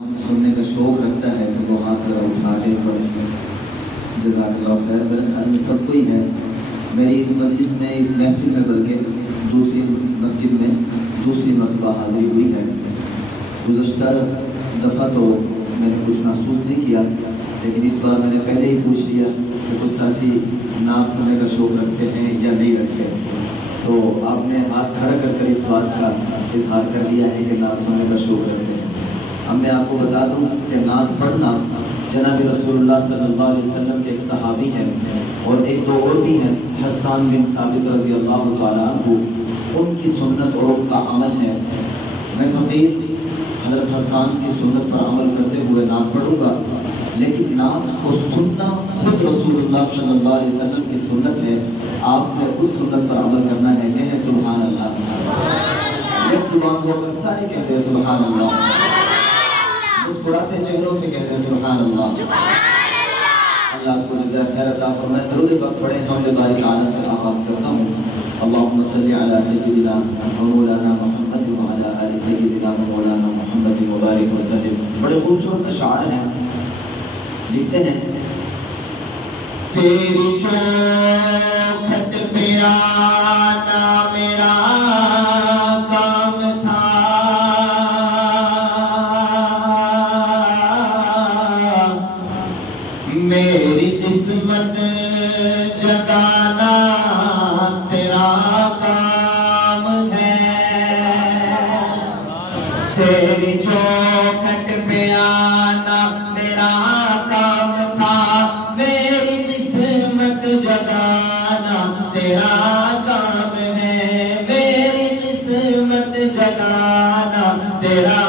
सुनने का शौक रखता है तो वो हाथ जरा उठा के पढ़ें। जज़ाकल्लाह खैर। मेरे ख्याल में सबको ही है। मेरी इस मजलिस में, इस महफिल में, बल्कि दूसरी मस्जिद में दूसरी मरतबा हाज़िरी हुई है। गुज़श्ता दफ़ा तो मैंने कुछ महसूस नहीं किया, लेकिन इस बार मैंने पहले ही पूछ लिया कि कुछ साथी नात सुनने का शौक रखते हैं या नहीं रखते। तो आपने हाथ खड़ा कर इस बात का इजहार कर लिया है कि नात सुनने का शौक रखते हैं। अब मैं आपको बता दूं कि नात पढ़ना जनाब रसूलुल्लाह सल्लल्लाहु अलैहि वसल्लम के एक सहाबी हैं और एक दो और भी हैं, हसन बिन साबित रज़ी अल्लाह तआला अन्हु, उनकी सुन्नत और उनका अमल है। मैं फ़कीर हज़रत हसन की सुन्नत पर अमल करते हुए नात पढ़ूंगा, लेकिन नात को सुनना खुद रसूलुल्लाह सल्लल्लाहु अलैहि वसल्लम की सुन्नत है। आपने उस सुन्नत पर अमल करना है। कहें सुभान अल्लाह। एक जुबान होकर सारे कहते हैं सुभान अल्लाह, मुस्कुराते चेहरों से कहते हैं सुभान अल्लाह। अल्लाह आपको जज़ा खैर अता फरमाए। दरूद पाक पढ़ें। हमद बारी ताला से आगाज़ करता हूँ। अल्लाहुम्मा सल्लि अला सय्यिदिना व मौलाना मुहम्मद व अला आलि सय्यिदिना व मौलाना मुहम्मद व बारिक व सल्लिम। बड़े खूबसूरत अशआर हैं। लिखते हैं, तेरी चौखट पे आना मेरा काम था, मेरी किस्मत जगाना तेरा काम है। तेरी चौखट पे आना मेरा काम था, मेरी किस्मत जगाना तेरा काम है। मेरी किस्मत जगाना तेरा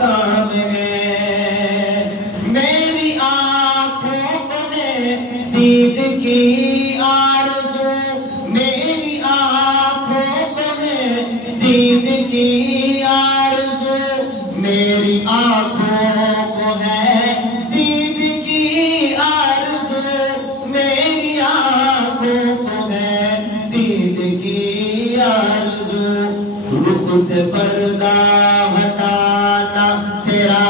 काम है। मेरी आँखों को दीद की आरज़ू, मेरी आँखों को दीद की आरज़ू, मेरी आँखों को है दीद की आरज़ू, मेरी आँखों को है दीद की आरज़ू। रुख से पर्दा हटाना तेरा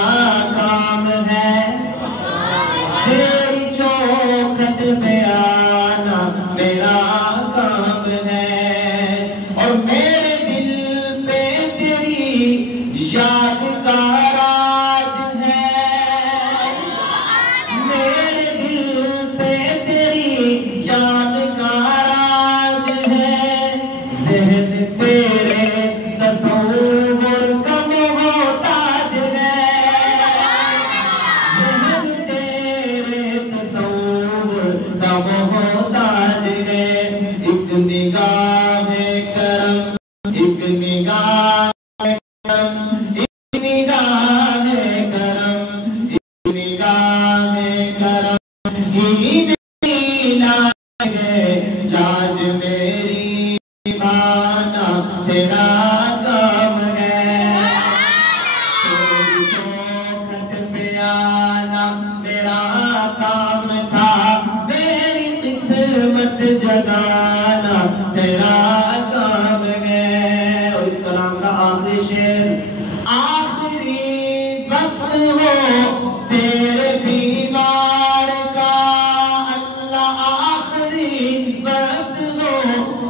काम है, तेरी चौखट पे आना मेरा काम है। और मेरे दिल पे तेरी याद का राज है, मेरे दिल पे तेरी याद का राज है। ज़हन तेरे तसव्वुर का मोहताज है, ज़हन तेरे तसव्वुर का मोहताज है। एक निगाह करम, एक निगाह करम, एक निगाह करम, एक निगाह करम ही मेरी लाज है। लाज मेरी निभाना तेरा काम है। तेरी चौखट पे आना मेरा काम था, मेरी किस्मत जगाना तेरा काम है। और इस कलाम का आखिरी शेर, आखिरी वक्त हो तेरे बीमार का अल्लाह, आखिरी वक्त हो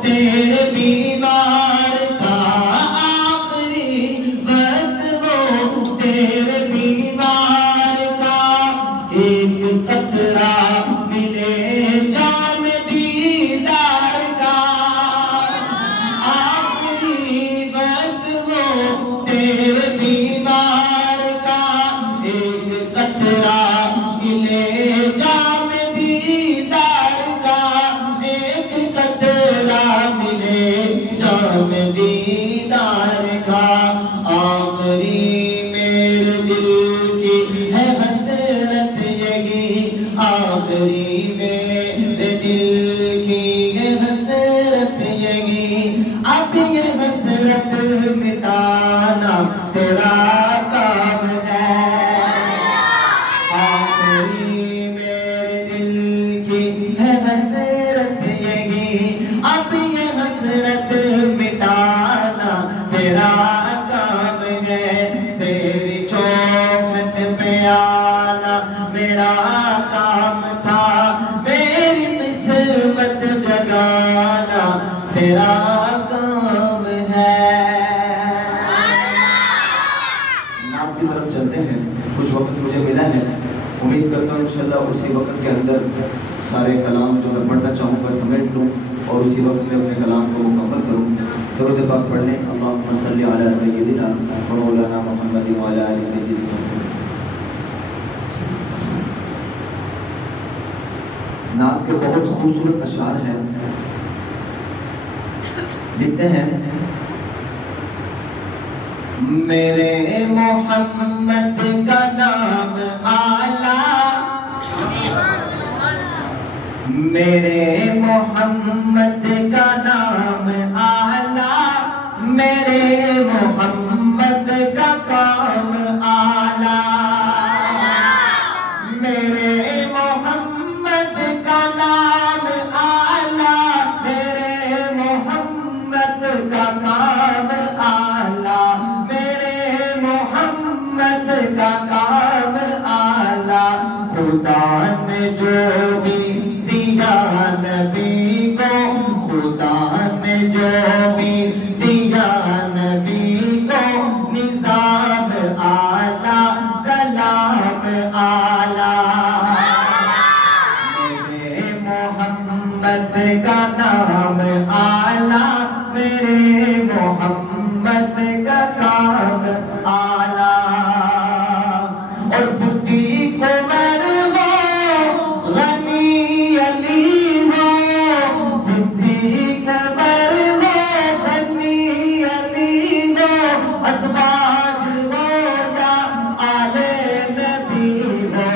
तेरे बीमार का, आखिरी वक्त हो तेरे बीमार का। एक कतरा मिले जाम दीदार का, आखिरी वक्त हो तेरे बीमार का। آنا میرا کام تھا، میری قسمت جگانا تیرا کام ہے۔ نام کی طرف چلتے ہیں، کچھ وقت مجھے ملا ہے، امید کرتا ہوں انشاءاللہ اسی وقت کے اندر سارے کلام جو میں پڑھنا چاہوں گا سمیٹ لوں اور اسی وقت میں اپنے کلام کو مکمل کروں۔ درود پاک پڑھ لیں، اللہم صلی علی سیدنا و مولانا محمد و علی آل سیدنا۔ نعت کے بہت خوبصورت اشعار ہیں، لکھتے ہیں میرے محمد کا نام اعلیٰ، میرے محمد کا نام اعلیٰ، میرے محمد کا کام اعلیٰ، میرے محمد کا نام اعلیٰ، میرے محمد کا کام اعلیٰ، میرے محمد کا کام اعلیٰ۔ خدا نے جو بھی دیا نبی کو، خدا نے جو بھی دیا نبی کو، نظام اعلیٰ کلام اعلیٰ۔ میرے محمد کا نام اعلیٰ، میرے محمد کا کام اعلیٰ۔ اور صدیق عمر ہو، غنی علی ہو، صدیق عمر ہو، غنی علی ہو، ازواج ہو یا آل نبی ہو،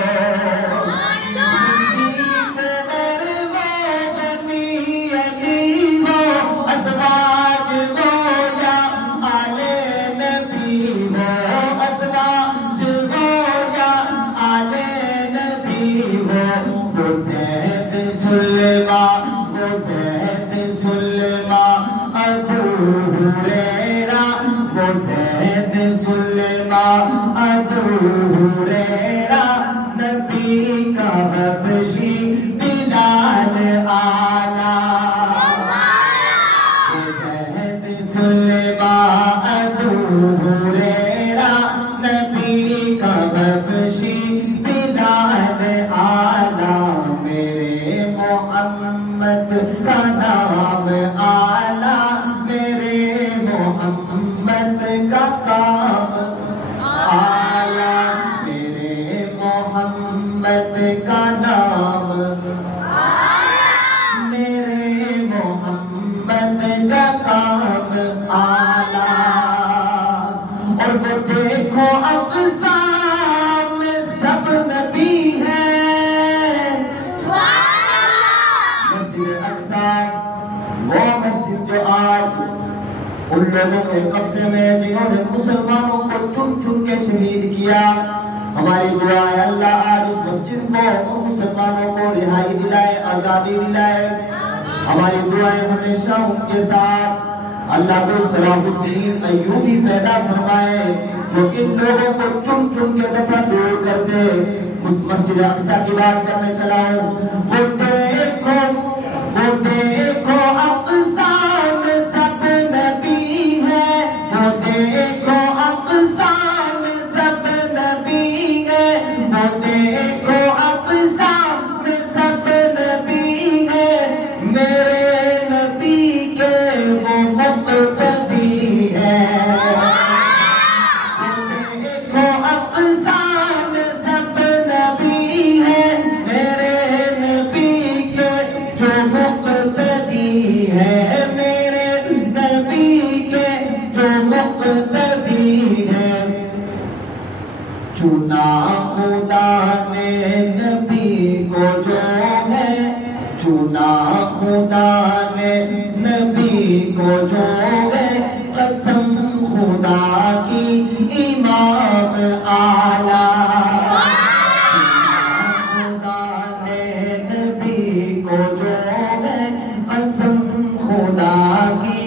صدیق عمر ہو، غنی علی ہو، ازواج ہو یا آل نبی ہو، ازواج ہو یا آل نبی ہو۔ وہ زید سلمہ، وہ زید سلمہ ابو ہریرہ، وہ زید سلمہ ابو ہریرہ، نبی کا حبشی بلال اعلیٰ۔ وہ زید سلمہ ابو ہریرہ، نبی کا حبشی بلال اعلیٰ۔ میرے محمد کا نام اعلیٰ، میرے محمد کا کام اعلیٰ، میرے محمد کا نام، میرے محمد کا کام اعلیٰ۔ اور وہ دیکھو اقسام میں سب نبی ہیں، مسجد اقصی وہ مسجد جو آج ان لوگوں کے قبضے میں جنہوں نے مسلمانوں کو چن چن کے شہید کیا، ہماری دعا ہے اللہ آج اس مسجد کو ان مسلمانوں کو رہائی دلائے، آزادی دلائے۔ ہماری دعائیں ہمیشہ ان کے ساتھ، اللہ کو صلاح الدین ایوبی پیدا فرمائے جو ان لوگوں کو چن چن کے دفعہ دور کرتے۔ اس مسجد اقصی کی بات کرنے چلا ہوں۔ وہ دیکھو اقصی میں سب نبی ہیں، وہ دیکھو اقصی میں سب نبی ہیں، وہ دیکھو اقصی میں سب نبی ہیں، میرے نبی کے وہ مقتدی ہیں۔ وہ دیکھو اقصی میں سب نبی ہیں، میرے نبی کے جو مقتدی ہیں، میرے نبی کے جو مقتدی ہیں۔ چنا خدا نے نبی کو جو ہے، چنا خدا نے نبی کو جو ہے، قسم خدا کی امام اعلیٰ۔ خدا نے نبی کو جو ہے، قسم خدا کی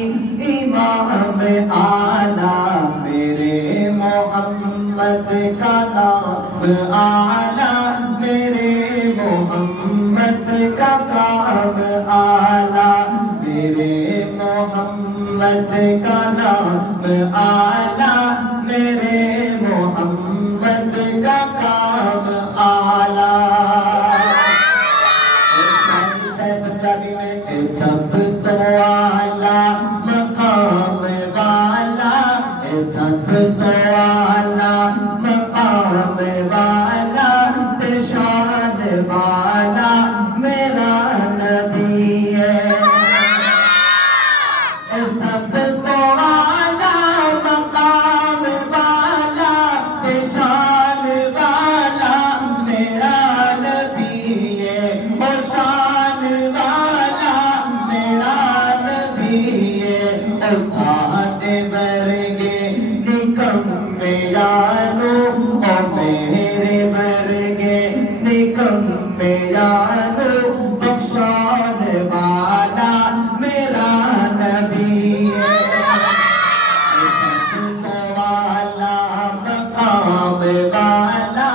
امام اعلیٰ۔ میرے محمد کا نام आला, मेरे मोहम्मद का काम आला, मेरे मोहम्मद का नाम आला, मेरे मोहम्मद का काम आला। पंजाबी में सब तो आला मकाम वाला, सब तो आला मकाम वाला, शान वाला मेरा नबी है। सब तो आला मकाम वाला, शान वाला मेरा नबी है। ओ शान वाला मेरा नबी है। ओ सादे वर्गे निकम्मे यारो, ओ मेरे वर्गे निकम्मे यारो, बख्शान वाला मेरा नबी है। सबको वाला मकाम वाला,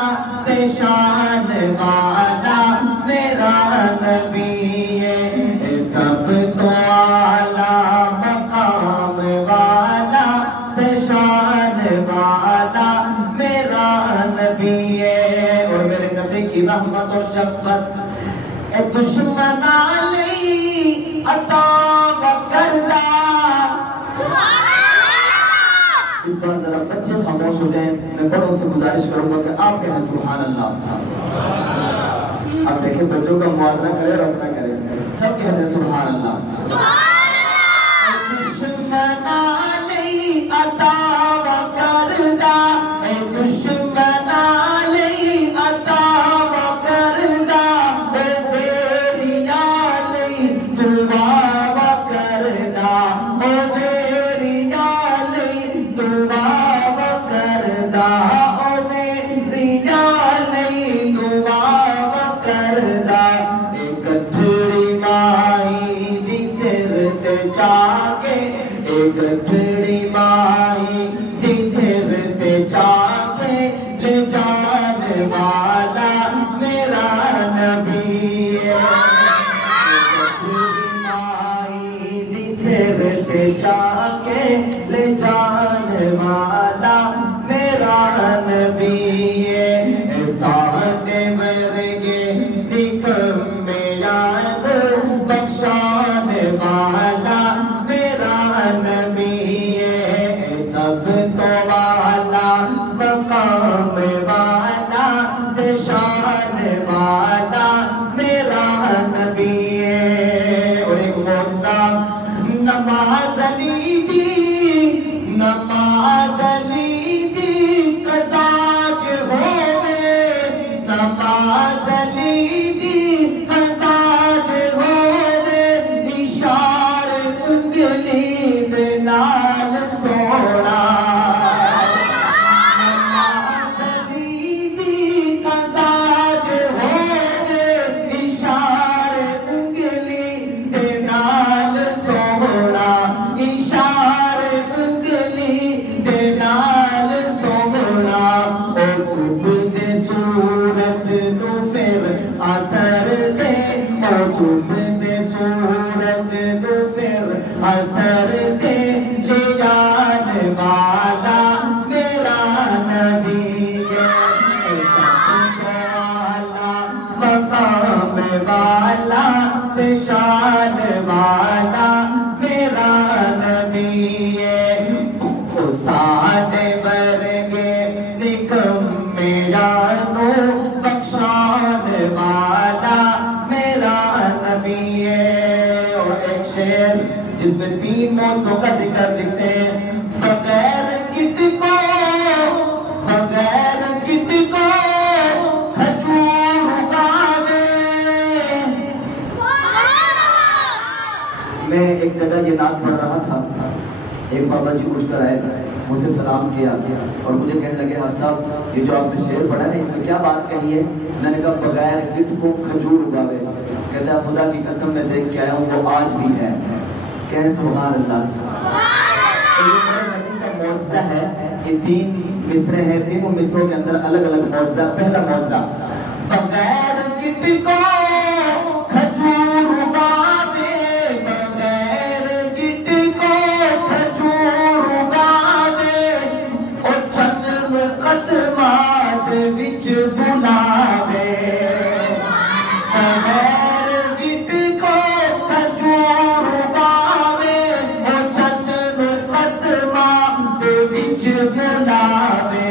शान वाला मेरा नबी है। सबको वाला मकाम वाला, शान वाला मेरा नबी है। और मेरे नबी की रहमत और शफ़क़त ए दुश्मना लई अता करदा। इस बार जरा बच्चे खामोश हो जाएं, मैं बड़ों से गुजारिश करूंगा कि आप कहें सुभान अल्लाह। अब देखें बच्चों का मुआवजा करें और अपना करें, सब कहते हैं सुभान अल्लाह। दुश्मना लई अता करदा, दुश्मना लई अता करदा, वेरिया लई दुआ करदा, वेरिया लई दुआ करदा, वेरिया लई दुआ करदा। गठड़ी माई दी सिर ते जाके, गठड़ी माई दी सिर ते जाके, ले जान वाला मेरा नबी है। गठड़ी माई दी सिर ते जाके, ले जान वाला मेरा नबी है। सादे वर्गे निकम्मे यारो, बख्शान वाला मेरा नबी है। सब तो वाला मकाम वाला, शान वाला मेरा नबी है। और एक मौजज़ा नमाज अली दी, नमाज अली दी कज़ाज होवे, नमाज अली दी कज़ाज होवे, इशारे उंगली दे नाल सोना। नमाज अली दी कज़ाज होवे, इशारे उंगली दे नाल सोना, इशारे उंगली दे नाल सोना। ओ डूबदे सूरज नू फिर असर दे, ओ डूबदे सूरज नू फिर असर दे, ले जान वाला मेरा नबी है। सबको वाला मकाम वाला, शान वाला मेरा नबी है। ओ सादे वर्गे निकम्मे यारो, बख्शान वाला मेरा नबी है। और एक शेर जिसमें 3 मौजों का जिक्र लिखते हैं। बगैर किट को, बगैर किट को खजूर उगावे। मैं एक जगह ये नात पढ़ रहा था, एक बाबा जी उठ कर आए, मुझसे सलाम किया और मुझे कहने लगे आप साहब ये जो आपने शेर पढ़ा है इसमें क्या बात कही है? मैंने कहा बगैर गिट को खजूर उगावे। कहता है खुदा की कसम मैं देख के आया हूँ वो आज भी है। कहें सुभान अल्लाह। तो ये मेरे नबी का मौजज़ा है। ये 3 مصرے ہیں، تینوں مصروں کے اندر الگ الگ معجزہ. پہلا معجزہ، بغیر گٹ کو کھجور اگاوے، بغیر گٹ کو کھجور اگاوے، اور چند مقدمات وچ بلاوے. بغیر گٹ کو کھجور اگاوے، اور چند مقدمات وچ بلاوے،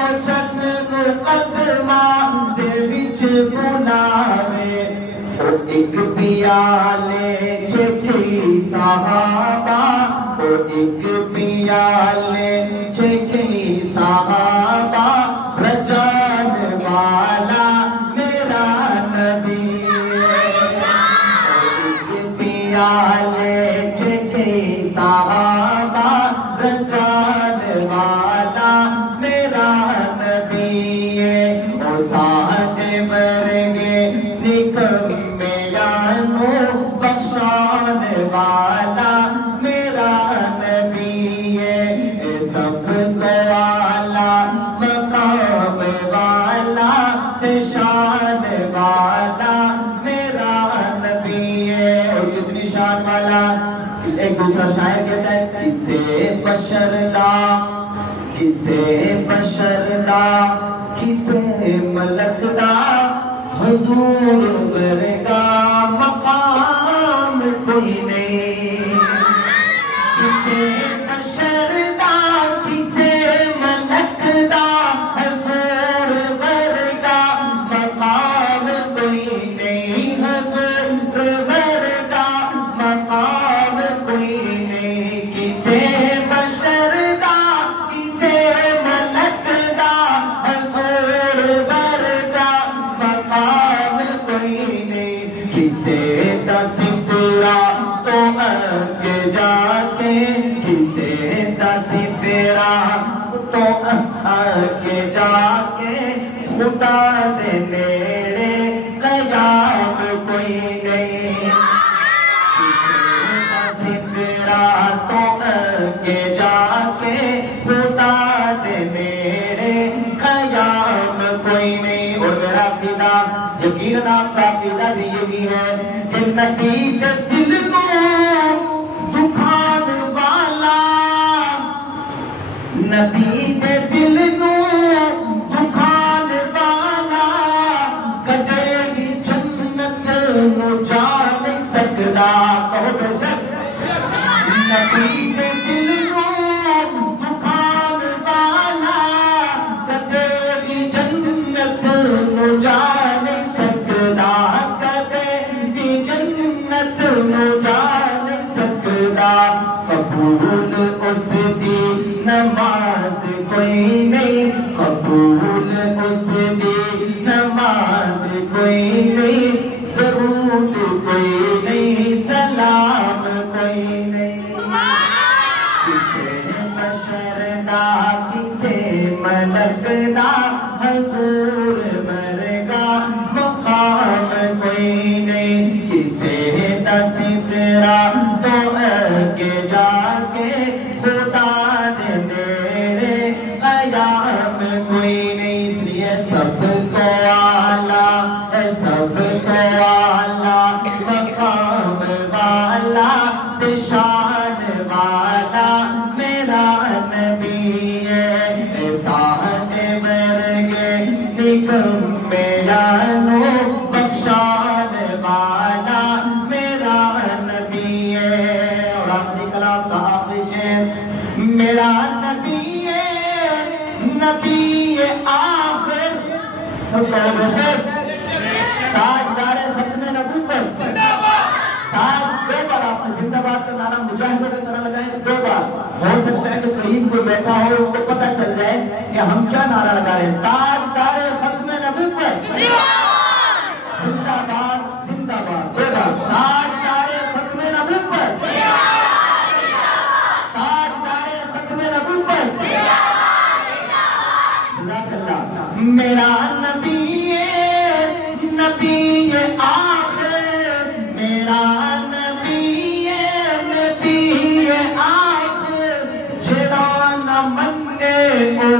اور چند مقدمات وچ بلاوے. او ایک پیالے چکھی صحابہ، او ایک پیالے چکھی صحابہ، رجان والا میرا نبی. ایک پیالے چکھی صحابہ، رجان والا میرا نبی. او ساڈے ورگے نکمے یانو بخشان والا میرا نبی. سب کو والا مقام والا شان والا میرا نبی. اور کتنی شان والا. ایک دوسرا شاعر کہتا ہے، کسے بشر دا، کسے بشر دا، کسے ملک دا، حضور ورگا مقام کوئی نہیں. کسے بشر دا، کسے ملک دا، حضور ورگا مقام کوئی نہیں. حضور ورگا مقام کوئی نہیں. کسے بشر دا، کسے ملک دا، حضور ورگا مقام کوئی نہیں. کسے دا سترہ تو آگے جا کے، کسے دا سترہ تو آگے جا کے، خدا دے نیڑے قیام کوئی نہیں. سترہ تو آگے جا کے، خدا دے نیڑے قیام کوئی نہیں. اور میرا عقیدہ، یقیناً آپ کا عقیدہ بھی یہی ہے کہ نبی دے دل کو دکھان والا، نبی دے دل کو دکھان والا، کدے بھی جنت نو جا نہیں سکتا. کہو بے شک. نبی دے دل کو دکھان والا، کدے بھی جنت نو جا نہیں سکتا. کدے بھی جنت نو جا نہیں سکتا. قبول اس دی نماز کوئی نہیں، قبول اس دی نماز کوئی نہیں، درود کوئی نہیں، سلام کوئی نہیں. کسے بشر دا، کسے ملک دا، حضور ورگا مقام کوئی نہیں. کسے دا سترہ تو آگے جا کے، خدا دے نیڑے قیام کوئی نہیں. اس لیے سب کو والا، سب کو والا، مقام والا، شان والا میرا نبی ہے. ساڈے ورگے نکمے یانو بخشان والا میرا نبی ہے. اور آخری کلام کا آخری شعر، میرا نبی ہے، نبی آخر. سب کو بشر تاجدار ختم نبوت. تاج دو بار آپ نے زندہ باد کا نعرہ مجاہدوں کی طرح لگائے، دو بار. ہو سکتا ہے کہ قریب کوئی بیٹھا ہو، اس کو پتہ چل جائے کہ ہم کیا نعرہ لگا رہے ہیں. تاجدار ختم نبوت، زندہ باد، زندہ باد. دو بار. تاجدار ختم نبوت، تاجدار ختم نبوت. جزاک اللہ. میرا نبی نبی آخر، میرا نبی آخر، جڑا نہ منے او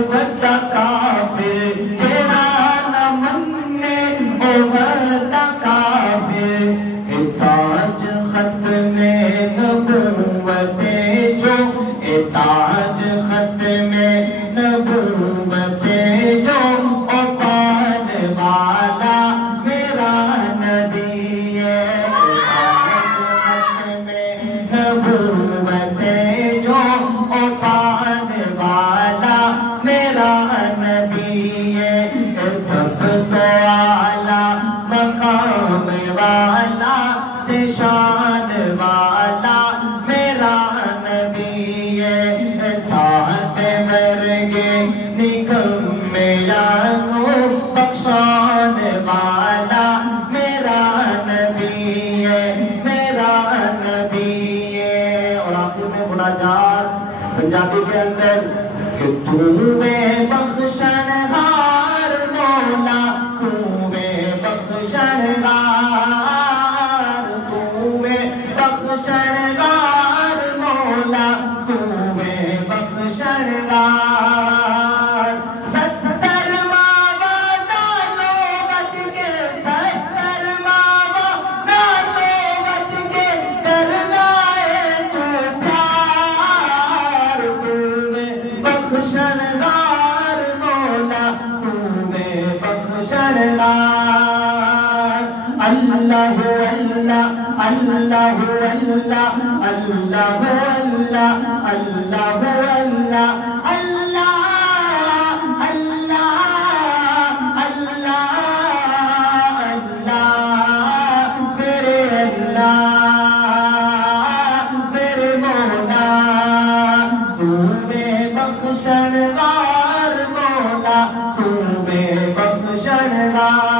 تو आला मकाम वाला निशान वाला मेरा नबी है साथ मरगे निकम्मे यानो बख्शान वाला मेरा नबी है मेरा नबी है। और आखिर में मुनाजात पंजाबी के अंदर कि तूवे बख्शनहार मौला तूवे बख्शनहार तूवे बख्शनहार मौला तूवे बख्शनहार। 70 मावा डालो बच के 70 मावा डालो बच के करना है तू प्यार तूवे बख्शनहार मौला तूवे बख्शनहार। अल्लाह अल्लाह अल्लाह अल्लाह अल्लाह अल्लाह अल्लाह अल्लाह अल्लाह अल्लाह अल्लाह अल्लाह मेरे अल्लाह मेरे मौला तूवे बख्शनहार मौला तूवे बख्शनहार।